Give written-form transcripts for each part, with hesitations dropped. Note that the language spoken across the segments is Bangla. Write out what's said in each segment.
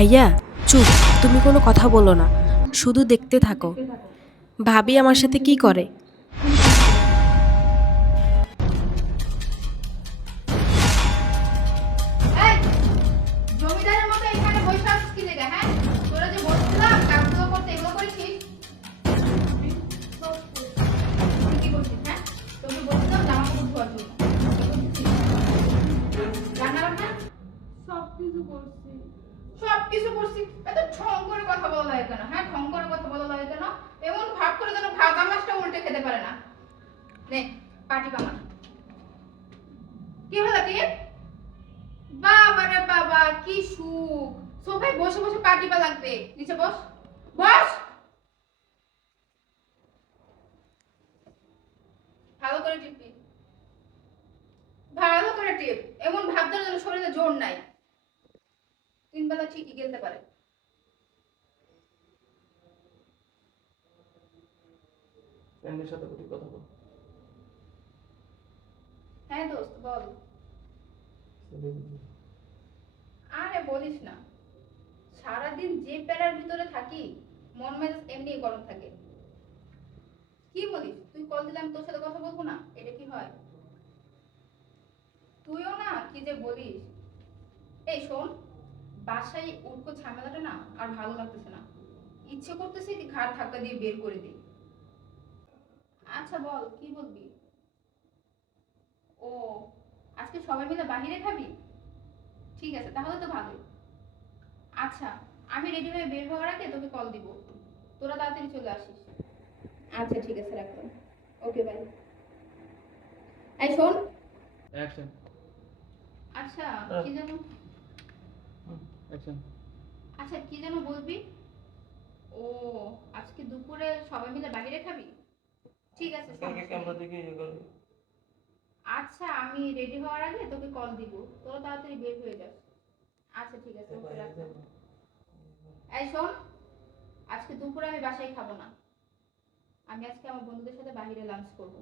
ভাইয়া চুপ, তুমি কোনো কথা বলো না, শুধু দেখতে থাকো। ভাবি আমার সাথে কি করে? এই জমিদারের মতো এখানে বসে আছিস কি লেগে? হ্যাঁ, তোরা যে বলছিলাম কাজগুলো করতে, এগুলো করেছিস? তুই কি করছিস? হ্যাঁ, তোকে বলছিলাম জামা কাপড় ধোয়ার জন্য, রান্না বান্না সবকিছু করছি। সবকিছু করছিস। এত ঢং করে কথা বলা লাগে কেন? হ্যাঁ, ঢং করে কথা বলা লাগে কেন? এমন ভাব করে যেন ভাজা মাছটা উল্টে খেতে পারে না। নে পাটি কামার। কি হলো কি? বাবা রে বাবা, কি সুখ! সোফায় বসে বসে পা টিপা লাগবে। নিচে বস, বস। ভালো করে টিপবি, ভালো করে টিপ। এমন ভাবতে যেন শরীরে জোর নাই। তিন বেলা ঠিকই গেলতে পারে। ফ্রেন্ডের সাথে প্রতি কথা বল। হ্যাঁ দোস্ত বল। আরে বলিস না, সারাদিন যে প্যারার ভিতরে থাকি, মন মেজাজ এমনি গরম থাকে। কি বলিস? তুই কল দিলে আমি তোর সাথে কথা বলবো না? এটা কি হয়? তুইও না কি যে বলিস। এই শোন, বাসায় উটকো ঝামেলাটা না আর ভালো লাগতেছে না। ইচ্ছে করতেছে কি ঘাড় ধাক্কা দিয়ে বের করে দিই। আচ্ছা বল, কি বলবি? ও, আজকে সবাই মিলে বাহিরে খাবি? ঠিক আছে, তাহলে তো ভালোই। আচ্ছা, আমি রেডি হয়ে বের হওয়ার আগে তোকে কল দিব। তোরা তাড়াতাড়ি চলে আসিস। আচ্ছা ঠিক আছে, রাখলাম। Okay bye. এই শোন। অ্যাকশন। আচ্ছা, কি যেন অ্যাকশন। আচ্ছা কি যেন বলবি? ও, আজকে দুপুরে সবাই মিলে বাইরে খাবি? ঠিক আছে, কালকে সমস্যা ক্যামেরা নেই। দিকে ইয়ে করবি। আচ্ছা, আমি রেডি হওয়ার আগে তোকে কল দিব। তোরা তাড়াতাড়ি বের হয়ে যাস। আচ্ছা ঠিক আছে, ওকে রাখলাম। এই শোন, আজকে দুপুরে আমি বাসায় খাবো না। আমি আজকে আমার বন্ধুদের সাথে বাইরে লাঞ্চ করব।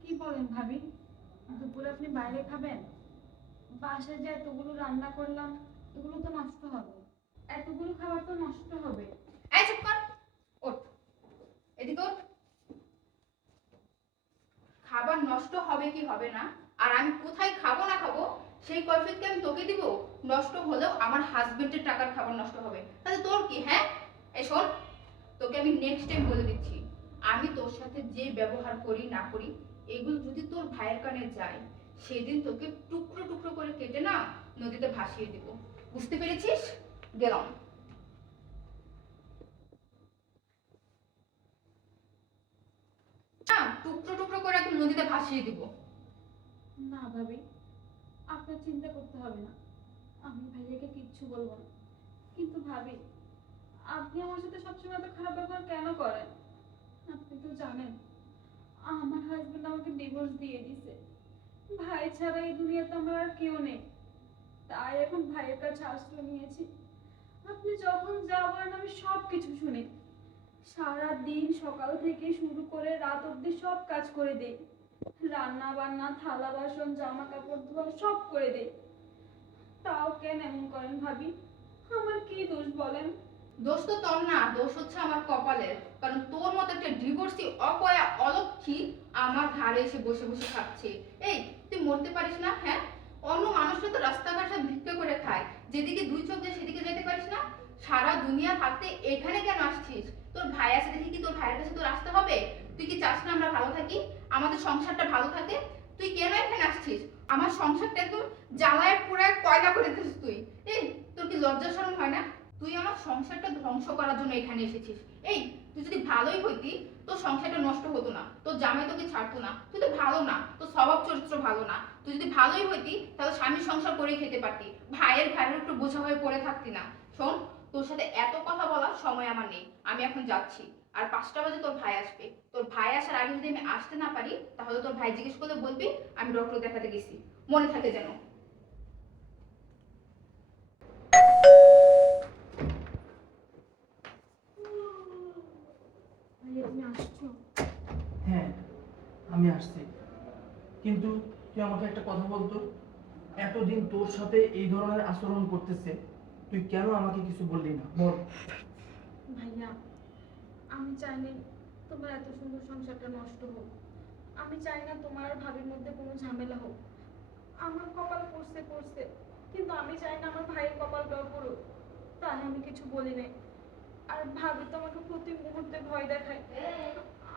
কি বলেন ভাবি? দুপুরে আপনি বাইরে খাবেন? বাসায় যে এতগুলো রান্না করলাম, এগুলো তো নষ্ট হবে। এতগুলো খাবার তো নষ্ট হবে। এই চুপ কর, ওঠ, এদিকে ওঠ। খাবার নষ্ট হবে কি হবে না, আর আমি কোথায় খাবো না খাবো সেই কৈফিয়ত কি আমি তোকে দিব? নষ্ট হলেও আমার হাজবেন্ডের টাকার খাবার নষ্ট হবে, তাহলে তোর কি? হ্যাঁ, এই শোন, তোকে আমি নেক্সট টাইম বলে দিচ্ছি, আমি তোর সাথে যে ব্যবহার করি না করি, এগুলো যদি তোর ভাইয়ের কানে যায়, সেদিন তোকে টুকরো টুকরো করে কেটে না নদীতে ভাসিয়ে দিব। বুঝতে পেরেছিস? গেলাম। না, টুকরো টুকরো করে একদম নদীতে ভাসিয়ে দিব। না ভাবি, আপনার চিন্তা করতে হবে না। আমি ভাইয়াকে কিচ্ছু বলবো না। কিন্তু ভাবি, আপনি আমার সাথে সবসময় এত খারাপ ব্যবহার কেন করেন? আপনি তো জানেন আমার হাজবেন্ড আমাকে ডিভোর্স দিয়ে দিছে। ভাই ছাড়া এই দুনিয়াতে আমার আর কেউ নেই। তাই এখন ভাইয়ের কাছে আশ্রয় নিয়েছি। আপনি যখন যা বলেন আমি সব কিছু শুনি। সারা দিন সকাল থেকে শুরু করে রাত অবধি সব কাজ করে দেই। রান্না বান্না, থালা বাসন, জামা কাপড় ধোয়া সব করে দেই। তাও কেন এমন করেন ভাবি? আমার কি দোষ বলেন? দোষ তো তোর না, দোষ হচ্ছে আমার কপালের। কারণ তোর মতো একটা ডিভোর্সি অপয়া অলক্ষী আমার ঘাড়ে এসে বসে বসে খাচ্ছে। এই, তুই মরতে পারিস না? হ্যাঁ, অন্য মানুষরা তো রাস্তাঘাটে ভিক্ষা করে খায়, যেদিকে দুই চোখ যায় সেদিকে যেতে পারিস না? সারা দুনিয়া থাকতে এখানে কেন আসছিস? তোর ভাই আছে দেখি কি তোর ভাইয়ের কাছে তোর আসতে হবে? তুই কি চাস না আমরা ভালো থাকি, আমাদের সংসারটা ভালো থাকে? তুই কেন এখানে আসছিস? আমার সংসারটা একদম জ্বালায় পুরায় কয়লা করে দিছিস তুই। এই, তোর কি লজ্জা শরম হয় না? তুই আমার সংসারটা ধ্বংস করার জন্য এখানে এসেছিস। এই, তুই যদি ভালোই হইতি, তোর সংসারটা নষ্ট হতো না, তোর জামাই তোকে ছাড়তো না। তুই তো ভালো না, তোর স্বভাব চরিত্র ভালো না। তুই যদি ভালোই হইতি তাহলে স্বামীর সংসার করেই খেতে পারতি, ভাইয়ের ঘাড়ের একটু বোঝা হয়ে পড়ে থাকতি না। শোন, তোর সাথে এত কথা বলার সময় আমার নেই, আমি এখন যাচ্ছি। আর 5টা বাজে তোর ভাই আসবে। তোর ভাই আসার আগে যদি আমি আসতে না পারি, তাহলে তোর ভাই জিজ্ঞেস করলে বলবি আমি ডক্টর দেখাতে গেছি। মনে থাকে যেন। ভাইয়া তুমি আসছো? হ্যাঁ, আমি আসছি। কিন্তু তুই আমাকে একটা কথা বলতো, এতদিন তোর সাথে এই ধরনের আচরণ করতেছে, তুই কেন আমাকে কিছু বললি না বল? ভাইয়া, আমি চাইনি তোমার এত সুন্দর সংসারটা নষ্ট হোক। আমি চাই না তোমার আর ভাবির মধ্যে কোনো ঝামেলা হোক। আমার কপাল পড়ছে, কিন্তু আমি চাই না আমার ভাইয়ের কপালটাও পড়ুক, তাই আমি কিছু বলি নাই। আর ভাবি তো আমাকে প্রতি মুহূর্তে ভয় দেখায়,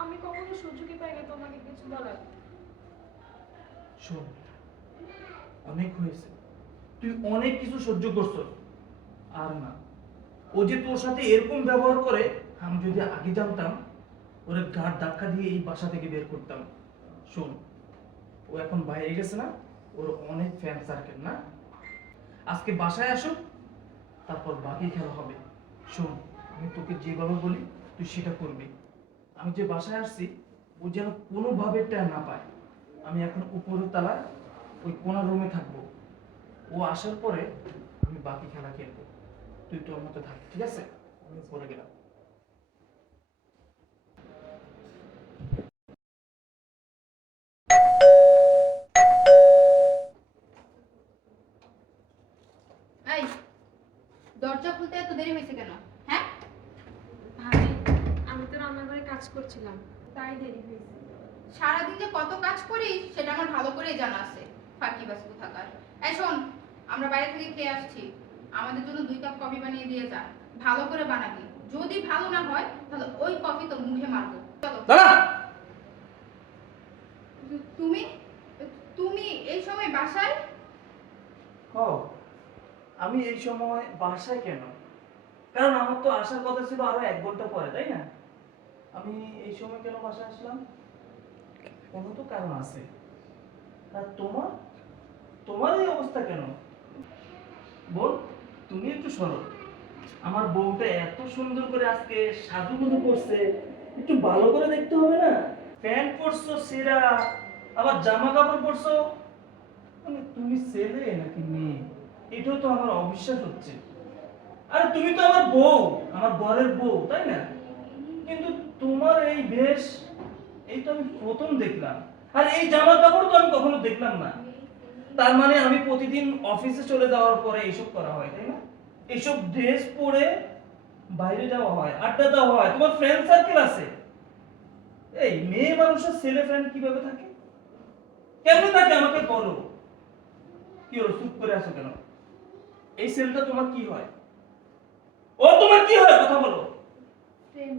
আমি কখনো সুযোগই পাইনি তোমাকে কিছু বলার। শোন, অনেক হয়েছে, তুই অনেক কিছু সহ্য করছস, আর না। ও যে তোর সাথে এরকম ব্যবহার করে, আমি যদি আগে জানতাম ওরে গাঁট ধাক্কা দিয়ে এই বাসা থেকে বের করতাম। শোন, ও এখন বাইরে গেছে না, ওর অনেক ফ্যান সার্কেল না, আজকে বাসায় আসো, তারপর বাকি খেলা হবে। শোন, আমি তোকে যেভাবে বলি তুই সেটা করবি। আমি যে বাসায় আসছি ও যেন কোনোভাবে টের না পায়। আমি এখন উপরের তলায় ওই কোনা রুমে থাকবো, ও আসার পরে আমি বাকি খেলা খেলবো। তুই তোর মতো থাক, ঠিক আছে? আমি উপরে গেলাম। এই, দরজা খুলতে এত দেরি হয়েছে কেন? হ্যাঁ, ভাবি, আমি তো রান্নাঘরে কাজ করছিলাম, তাই দেরি হয়েছে। সারাদিন যে কত কাজ করিস সেটা আমার ভালো করেই জানা আছে। ফাঁকিবাজ কোথাকার। এই শোন, আমরা বাইরে থেকে খেয়ে আসছি, আমাদের জন্য 2 কাপ কফি বানিয়ে দিয়ে যা। ভালো করে বানাবি, যদি ভালো না হয় তাহলে ওই কফি তোর মুখে মারবো। চলো। দাঁড়া! তুমি তুমি এই সময় বাসায়? ও, আমি এই সময় বাসায় কেন? কারণ আমার তো আসার কথা ছিল আরো 1 ঘন্টা পরে, তাই না? আমি এই সময় কেন বাসায় আসলাম? কোনো তো কারণ আছে। আর তোমার তোমার এই অবস্থা কেন? বল, তুমি একটু সরো। আমার বউটা এত সুন্দর করে আজকে সাজুগুজু করছে, একটু ভালো করে দেখতে হবে না? প্যান্ট পরছো ছেঁড়া, আবার জামা কাপড় পরছো, মানে তুমি ছেলে নাকি মেয়ে? এটাও তো আমার অবিশ্বাস হচ্ছে। আরে তুমি তো আমার বউ, আমার ঘরের বউ, তাই না? কিন্তু তোমার এই বেশ, এই তো আমি প্রথম দেখলাম। আর এই জামা কাপড় তো আমি কখনো দেখলাম না। তার মানে আমি প্রতিদিন অফিসে চলে যাওয়ার পরে এইসব করা হয়, তাই না? এইসব ড্রেস পরে বাইরে যাওয়া হয়, আড্ডা দেওয়া হয়, তোমার ফ্রেন্ড সার্কেল আছে। এই মেয়ে মানুষের ছেলে ফ্রেন্ড কিভাবে থাকে, কেমনে থাকে আমাকে বলো। কি হলো, চুপ করে আছো কেন? এই ছেলেটা তোমার কি হয়? ও তোমার কি হয়, কথা বলো। ফ্রেন্ড।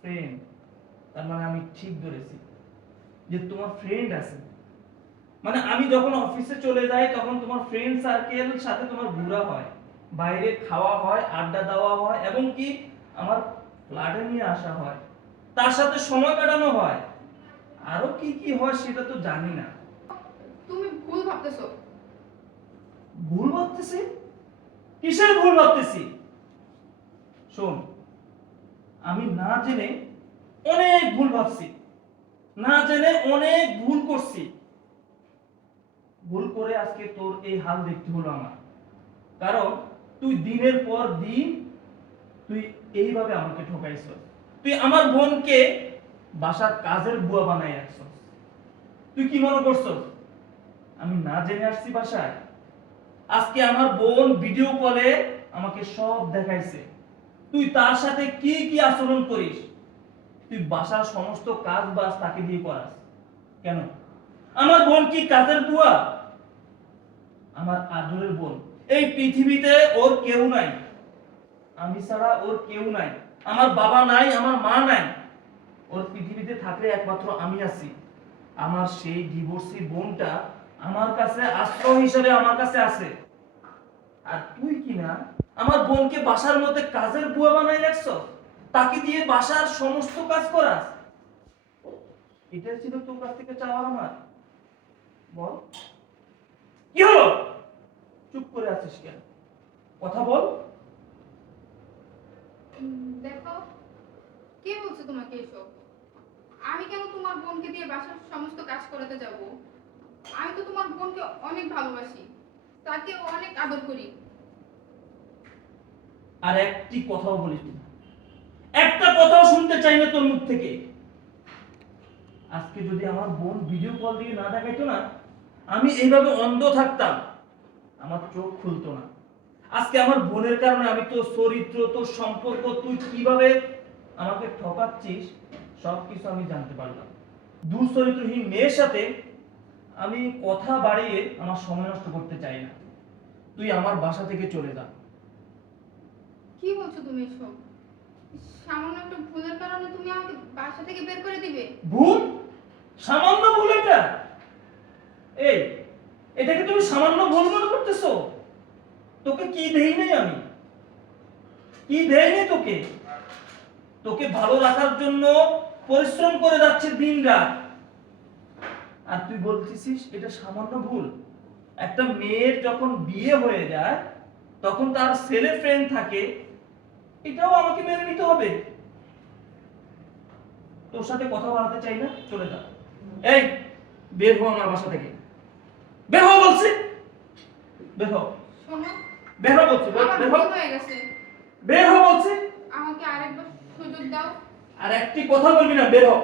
ফ্রেন্ড? তার মানে আমি ঠিক ধরেছি যে তোমার ফ্রেন্ড আছে। মানে আমি যখন অফিসে চলে যাই তখন তোমার ফ্রেন্ড সার্কেল সাথে তোমার ঘোরা হয়, বাইরে খাওয়া হয়, আড্ডা দেওয়া হয়, এবং কি আমার ফ্ল্যাটে নিয়ে আসা হয়, তার সাথে সময় কাটানো হয়। আরো কি কি হয় সেটা তো জানি না। তুমি ভুল ভাবতেছো। ভুল ভাবতেছি? কিসের ভুল ভাবতেছি? শোন, আমি না জেনে অনেক ভুল ভাবছি, না জেনে অনেক ভুল করছি। ভুল করে আজকে তোর এই হাল দেখতে হলো আমার। কারণ তুই দিনের পর দিন তুই এইভাবে আমাকে ঠকাইছস। তুই আমার বোনকে বাসার কাজের বুয়া বানাই রাখছস। তুই কি মনে করছস আমি না জেনে আসছি বাসায়? আজকে আমার বোন ভিডিও কলে আমাকে সব দেখাইছে, তুই তার সাথে কি কি আচরণ করিস। তুই বাসার সমস্ত কাজ বাজ তাকে দিয়ে করাস কেন? আমার বোন কি কাজের বুয়া? আমার আদরের বোন, এই পৃথিবীতে ওর কেউ নাই, আমি ছাড়া ওর কেউ নাই। আমার বাবা নাই, আমার মা নাই, ওর পৃথিবীতে থাকলে একমাত্র আমি আছি। আমার সেই ডিভোর্সি বোনটা আমার কাছে আশ্রয় হিসেবে আমার কাছে আছে। আর তুই কি না আমার বোনকে বাসার মধ্যে কাজের বুয়া বানাই রাখছ, তাকে দিয়ে বাসার সমস্ত কাজ করাস। এটা ছিল তোর কাছ থেকে চাওয়া আমার? বল, কি হলো? চুপ করে আছিস কেন? কথা বল। দেখো, কে বলছে তোমাকে এসব? আমি কেন তোমার বোনকে দিয়ে বাসার সমস্ত কাজ করাতে যাব? আমি তো তোমার বোনকে অনেক ভালোবাসি, তাকে অনেক আদর করি। আর একটি কথাও বলিস না, একটা কথাও শুনতে চাই না তোর মুখ থেকে। আজকে যদি আমার বোন ভিডিও কল দিয়ে না দেখাইতো না, আমি এইভাবে অন্ধ থাকতাম। আমার চোখ খুলতো না। আজকে আমার বোনের কারণে আমি তোর চরিত্র, তোর সম্পর্ক, তুই কিভাবে আমাকে ঠকাচ্ছিস সবকিছু আমি জানতে পারলাম। দুচরিত্রহীন মেয়ের সাথে আমি কথা বাড়িয়ে আমার সময় নষ্ট করতে চাই না। তুই আমার বাসা থেকে চলে যা। কি বলছো তুমি এসব? সামান্য একটা ভুলের কারণে তুমি আমাকে বাসা থেকে বের করে দিবে? ভুল? সামান্য ভুল এটা? এই, এটাকে তুমি সামান্য ভুল মনে করতেছো? তোকে কি দেই নাই আমি? কি দেই নাই তোকে? তোকে ভালো রাখার জন্য পরিশ্রম করে যাচ্ছে দিনরাত, আর তুই বলতেছিস এটা সামান্য ভুল? একটা মেয়ের যখন বিয়ে হয়ে যায় তখন তার ছেলে ফ্রেন্ড থাকে, এটাও আমাকে মেনে নিতে হবে? তোর সাথে কথা বলতে চাই না, চলে যা। এই, বের হও আমার বাসা থেকে। বের হও বলছি, বের হও। শোনো, বের হও বলছি, আমার বের ভুল হও। হয়ে গেছে। বের হও বলছি। আমাকে আরেকবার সুযোগ দাও। আর একটি কথা বলবি না, বের হও।